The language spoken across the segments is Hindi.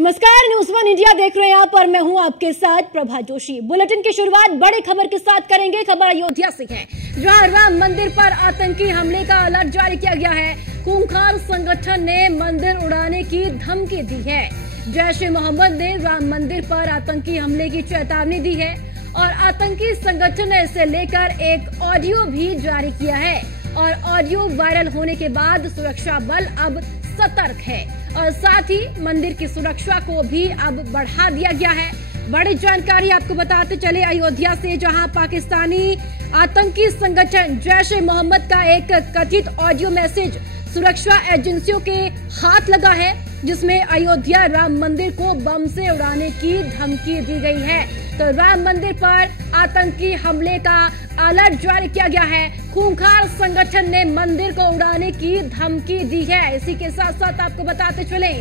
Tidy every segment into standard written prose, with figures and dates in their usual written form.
नमस्कार, न्यूज वन इंडिया देख रहे हैं आप और मैं हूं आपके साथ प्रभा जोशी। बुलेटिन की शुरुआत बड़ी खबर के साथ करेंगे। खबर अयोध्या से है, जहां राम मंदिर पर आतंकी हमले का अलर्ट जारी किया गया है। खूंखार संगठन ने मंदिर उड़ाने की धमकी दी है। जैश-ए-मोहम्मद ने राम मंदिर पर आतंकी हमले की चेतावनी दी है और आतंकी संगठन ने इसे लेकर एक ऑडियो भी जारी किया है और ऑडियो वायरल होने के बाद सुरक्षा बल अब सतर्क है और साथ ही मंदिर की सुरक्षा को भी अब बढ़ा दिया गया है। बड़ी जानकारी आपको बताते चले अयोध्या से, जहां पाकिस्तानी आतंकी संगठन जैश-ए-मोहम्मद का एक कथित ऑडियो मैसेज सुरक्षा एजेंसियों के हाथ लगा है, जिसमें अयोध्या राम मंदिर को बम से उड़ाने की धमकी दी गई है। तो राम मंदिर पर आतंकी हमले का अलर्ट जारी किया गया है। खूंखार संगठन ने मंदिर को उड़ाने की धमकी दी है। इसी के साथ साथ आपको बताते चले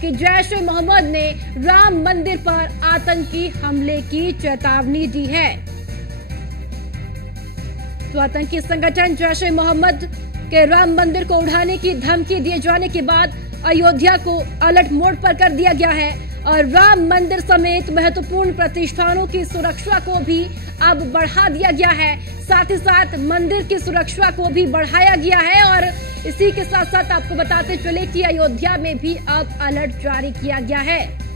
कि जैश-ए-मोहम्मद ने राम मंदिर पर आतंकी हमले की चेतावनी दी है। तो आतंकी संगठन जैश-ए-मोहम्मद के राम मंदिर को उड़ाने की धमकी दिए जाने के बाद अयोध्या को अलर्ट मोड पर कर दिया गया है और राम मंदिर समेत महत्वपूर्ण प्रतिष्ठानों की सुरक्षा को भी अब बढ़ा दिया गया है। साथ ही साथ मंदिर की सुरक्षा को भी बढ़ाया गया है और इसी के साथ साथ आपको बताते चले कि अयोध्या में भी अब अलर्ट जारी किया गया है।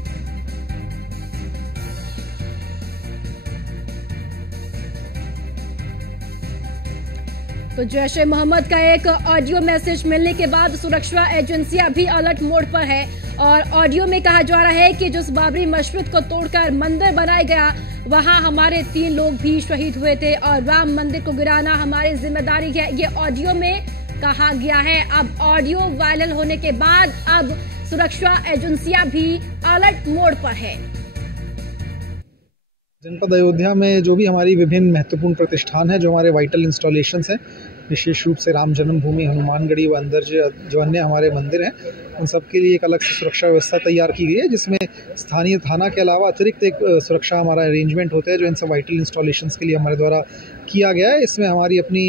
तो जैश-ए-मोहम्मद का एक ऑडियो मैसेज मिलने के बाद सुरक्षा एजेंसियां भी अलर्ट मोड पर है और ऑडियो में कहा जा रहा है कि जिस बाबरी मस्जिद को तोड़कर मंदिर बनाया गया, वहां हमारे 3 लोग भी शहीद हुए थे और राम मंदिर को गिराना हमारी जिम्मेदारी है। ये ऑडियो में कहा गया है। अब ऑडियो वायरल होने के बाद अब सुरक्षा एजेंसियां भी अलर्ट मोड पर है। जनपद अयोध्या में जो भी हमारी विभिन्न महत्वपूर्ण प्रतिष्ठान है, जो हमारे वाइटल इंस्टॉलेशंस हैं, विशेष रूप से राम जन्मभूमि, हनुमानगढ़ी व अंदर जो अन्य हमारे मंदिर हैं, उन सब के लिए एक अलग से सुरक्षा व्यवस्था तैयार की गई है, जिसमें स्थानीय थाना के अलावा अतिरिक्त एक सुरक्षा हमारा अरेंजमेंट होता है जो इन सब वाइटल इंस्टॉलेशंस के लिए हमारे द्वारा किया गया है। इसमें हमारी अपनी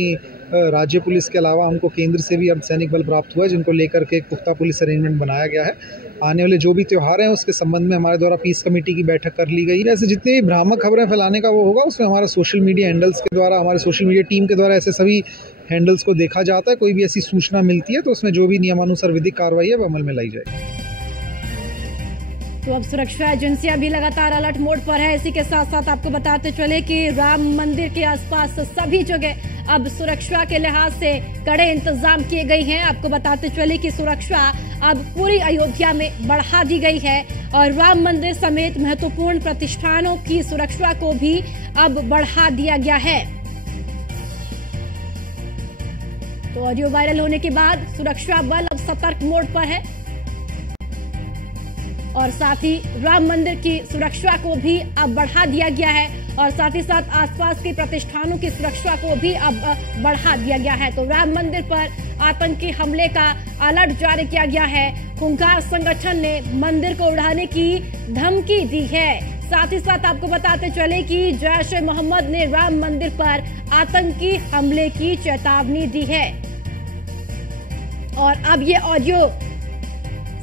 राज्य पुलिस के अलावा हमको केंद्र से भी अर्धसैनिक बल प्राप्त हुआ है, जिनको लेकर के एक पुख्ता पुलिस अरेंजमेंट बनाया गया है। आने वाले जो भी त्यौहार हैं उसके संबंध में हमारे द्वारा पीस कमेटी की बैठक कर ली गई है। ऐसे जितनी भी भ्रामक खबरें फैलाने का वो होगा, उसमें हमारा सोशल मीडिया हैंडल्स के द्वारा, हमारे सोशल मीडिया टीम के द्वारा ऐसे सभी हैंडल्स को देखा जाता है। कोई भी ऐसी सूचना मिलती है तो उसमें जो भी नियमानुसार विधिक कार्रवाई है वो अमल में लाई जाएगी। तो अब सुरक्षा एजेंसियां भी लगातार अलर्ट मोड पर है। इसी के साथ साथ आपको बताते चले कि राम मंदिर के आसपास सभी जगह अब सुरक्षा के लिहाज से कड़े इंतजाम किए गए हैं। आपको बताते चले कि सुरक्षा अब पूरी अयोध्या में बढ़ा दी गई है और राम मंदिर समेत महत्वपूर्ण प्रतिष्ठानों की सुरक्षा को भी अब बढ़ा दिया गया है। तो ऑडियो वायरल होने के बाद सुरक्षा बल अब सतर्क मोड पर है और साथ ही राम मंदिर की सुरक्षा को भी अब बढ़ा दिया गया है और साथ ही साथ आसपास के प्रतिष्ठानों की सुरक्षा को भी अब बढ़ा दिया गया है। तो राम मंदिर पर आतंकी हमले का अलर्ट जारी किया गया है। खूंखार संगठन ने मंदिर को उड़ाने की धमकी दी है। साथ ही साथ आपको बताते चले कि जैश-ए-मोहम्मद ने राम मंदिर पर आतंकी हमले की चेतावनी दी है और अब ये ऑडियो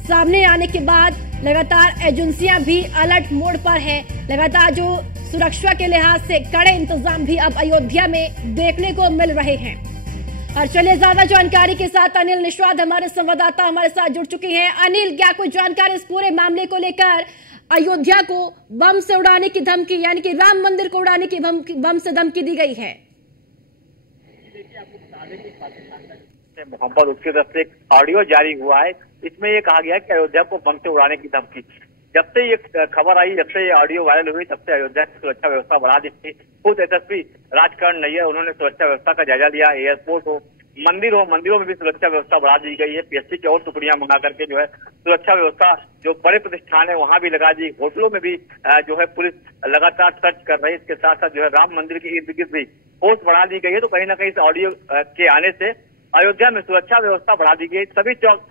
सामने आने के बाद लगातार एजेंसियां भी अलर्ट मोड पर है। लगातार जो सुरक्षा के लिहाज से कड़े इंतजाम भी अब अयोध्या में देखने को मिल रहे हैं। और चलिए ज्यादा जानकारी के साथ अनिल निषाद हमारे संवाददाता हमारे साथ जुड़ चुके हैं। अनिल, क्या कोई जानकारी इस पूरे मामले को लेकर? अयोध्या को बम से उड़ाने की धमकी, यानी कि राम मंदिर को उड़ाने की बम से धमकी दी गई है। मोहम्मद उसकी तरफ से एक ऑडियो जारी हुआ है। इसमें ये कहा गया है कि अयोध्या को बम से उड़ाने की धमकी। जब से ये खबर आई, जब से ये ऑडियो वायरल हुई, तब से अयोध्या की सुरक्षा व्यवस्था बढ़ा दी थी। खुद एसएसपी राजकरण नैयर उन्होंने सुरक्षा व्यवस्था का जायजा लिया। एयरपोर्ट हो, मंदिर हो, मंदिरों में भी सुरक्षा व्यवस्था बढ़ा दी गई है। पीएससी की और टुकड़ियां मंगा करके जो है सुरक्षा व्यवस्था जो बड़े प्रतिष्ठान है वहां भी लगा दी। होटलों में भी जो है पुलिस लगातार सर्च कर रही है। इसके साथ साथ जो है राम मंदिर के इर्द गिर्द भी फोर्स बढ़ा दी गई है। तो कहीं ना कहीं इस ऑडियो के आने से अयोध्या में सुरक्षा व्यवस्था बढ़ा दी गई। सभी चौक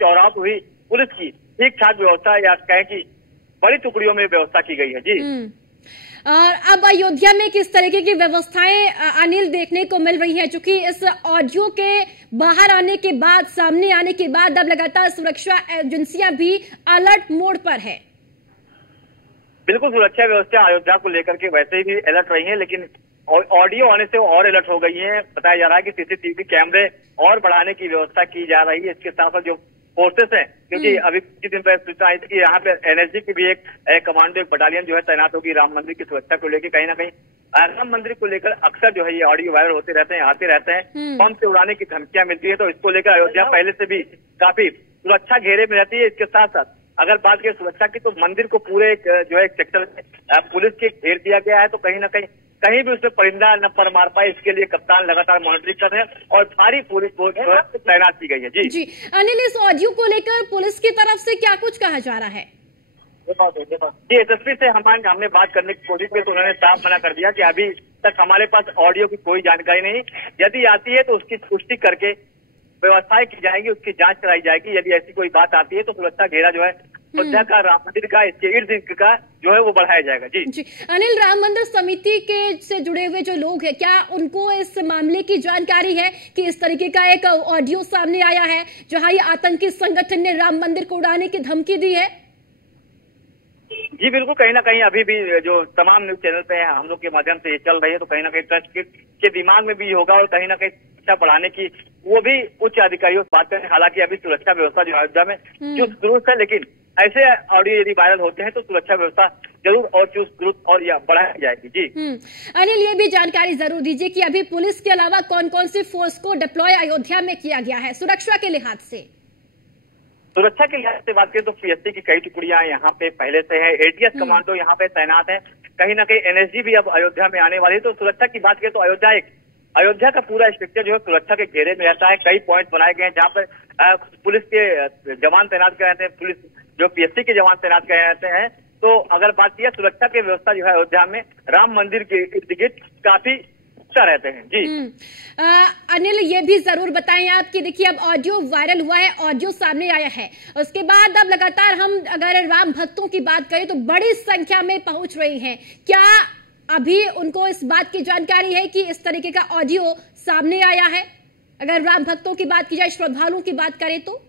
चौराहों पर हुई पुलिस की ठीक ठाक व्यवस्था, या कहें कि बड़ी टुकड़ियों में व्यवस्था की गई है। जी, और अब अयोध्या में किस तरीके की व्यवस्थाएं अनिल देखने को मिल रही हैं? चूंकि इस ऑडियो के बाहर आने के बाद, सामने आने के बाद अब लगातार सुरक्षा एजेंसियां भी अलर्ट मोड पर है। बिल्कुल सुरक्षा व्यवस्था अयोध्या को लेकर के वैसे भी अलर्ट रही है, लेकिन ऑडियो आने से और अलर्ट हो गई है। बताया जा रहा है कि सीसीटीवी कैमरे और बढ़ाने की व्यवस्था की जा रही है। इसके साथ साथ जो फोर्सेस हैं, क्योंकि अभी कुछ दिन पहले सूचना आई थी कि यहाँ पे एनएसजी की भी एक कमांडो, एक बटालियन जो है तैनात होगी राम मंदिर की सुरक्षा को लेकर। कहीं ना कहीं राम मंदिर को लेकर अक्सर जो है ये ऑडियो वायरल होते रहते हैं, आते रहते हैं, बम से उड़ाने की धमकियां मिलती है। तो इसको लेकर अयोध्या पहले से भी काफी सुरक्षा घेरे में रहती है। इसके साथ साथ अगर बात करें सुरक्षा की, तो मंदिर को पूरे जो है एक सेक्टर में पुलिस के घेर दिया गया है। तो कहीं ना कहीं भी उसमें परिंदा न पर मार पाए, इसके लिए कप्तान लगातार मॉनिटरिंग कर रहे हैं और भारी पुलिस फोर्स तैनात की गई है। जी अनिल, इस ऑडियो को लेकर पुलिस की तरफ से क्या कुछ कहा जा रहा है? जी, एसएसपी से हमने बात करने की कोशिश की तो उन्होंने साफ मना कर दिया कि अभी तक हमारे पास ऑडियो की कोई जानकारी नहीं। यदि आती है तो उसकी पुष्टि करके व्यवस्थाएं की जाएगी, उसकी जांच कराई जाएगी। यदि ऐसी कोई बात आती है तो सुरक्षा घेरा जो है अयोध्या का, राम मंदिर का, इसके इर्द गिर्द का जो है वो बढ़ाया जाएगा। जी अनिल, राम मंदिर समिति के से जुड़े हुए जो लोग हैं, क्या उनको इस मामले की जानकारी है कि इस तरीके का एक ऑडियो सामने आया है जहां ये आतंकी संगठन ने राम मंदिर को उड़ाने की धमकी दी है? जी बिल्कुल, कहीं ना कहीं अभी भी जो तमाम न्यूज चैनल पे है हम लोग के माध्यम से ये चल रही है, तो कहीं ना कहीं ट्रस्ट के दिमाग में भी होगा और कहीं ना कहीं सुरक्षा बढ़ाने की वो भी उच्च अधिकारियों से बात करें। हालांकि अभी सुरक्षा व्यवस्था जो अयोध्या में चुस्त दुरुस्त है, लेकिन ऐसे ऑडियो यदि वायरल होते हैं तो सुरक्षा व्यवस्था जरूर और चुस्त दुरुस्त और बढ़ाई जाएगी। जी अनिल, ये भी जानकारी जरूर दीजिए कि अभी पुलिस के अलावा कौन कौन सी फोर्स को डिप्लॉय अयोध्या में किया गया है सुरक्षा के लिहाज से? सुरक्षा के लिहाज से बात करें तो पीएससी की कई टुकड़ियां यहाँ पे पहले से है, एटीएस कमांडो यहाँ पे तैनात है। कहीं ना कहीं एनएसजी भी अब अयोध्या में आने वाली है। तो सुरक्षा की बात करें तो अयोध्या का पूरा स्ट्रक्चर जो है सुरक्षा के घेरे में रहता है। कई पॉइंट बनाए गए हैं जहाँ पर पुलिस के जवान तैनात किए रहते हैं, पुलिस जो पीएससी के जवान तैनात किए रहते हैं। तो अगर बात की सुरक्षा की व्यवस्था जो है अयोध्या में राम मंदिर के इर्द गिर्द काफी रहते हैं। जी अनिल, ये भी जरूर बताएं आप कि देखिए अब ऑडियो वायरल हुआ है, ऑडियो सामने आया है, उसके बाद अब लगातार हम अगर राम भक्तों की बात करें तो बड़ी संख्या में पहुंच रही हैं। क्या अभी उनको इस बात की जानकारी है कि इस तरीके का ऑडियो सामने आया है? अगर राम भक्तों की बात की जाए, श्रद्धालुओं की बात करें तो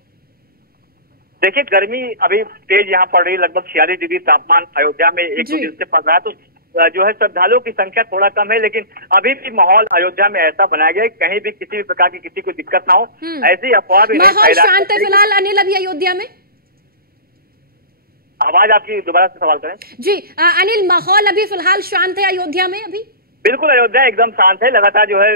देखिए गर्मी अभी तेज यहाँ पड़ रही है, लगभग 46 डिग्री तापमान अयोध्या में एक दिन से पड़ रहा है। तो जो है श्रद्धालुओं की संख्या थोड़ा कम है, लेकिन अभी भी माहौल अयोध्या में ऐसा बनाया गया है कहीं भी किसी भी प्रकार की किसी को दिक्कत ना हो, ऐसी अफवाह भी नहीं फैला। शांत है फिलहाल अनिल अभी अयोध्या में? आवाज आपकी दोबारा से सवाल करें। जी अनिल, माहौल अभी फिलहाल शांत है अयोध्या में? अभी बिल्कुल अयोध्या एकदम शांत है। लगातार जो है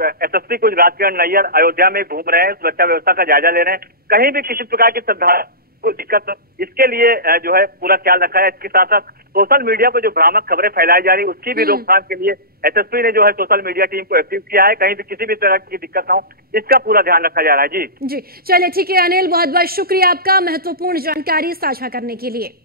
एसएसपी कुछ राजकिरण नैयर अयोध्या में घूम रहे हैं, सुरक्षा व्यवस्था का जायजा ले रहे हैं। कहीं भी किसी प्रकार की श्रद्धा को दिक्कत, इसके लिए जो है पूरा ख्याल रखा है। इसके साथ साथ सोशल मीडिया पर जो भ्रामक खबरें फैलाई जा रही है उसकी भी रोकथाम के लिए एसएसपी ने जो है सोशल मीडिया टीम को एक्टिव किया है। कहीं भी किसी भी तरह की दिक्कत ना हो, इसका पूरा ध्यान रखा जा रहा है। जी चलिए ठीक है अनिल, बहुत बहुत शुक्रिया आपका महत्वपूर्ण जानकारी साझा करने के लिए।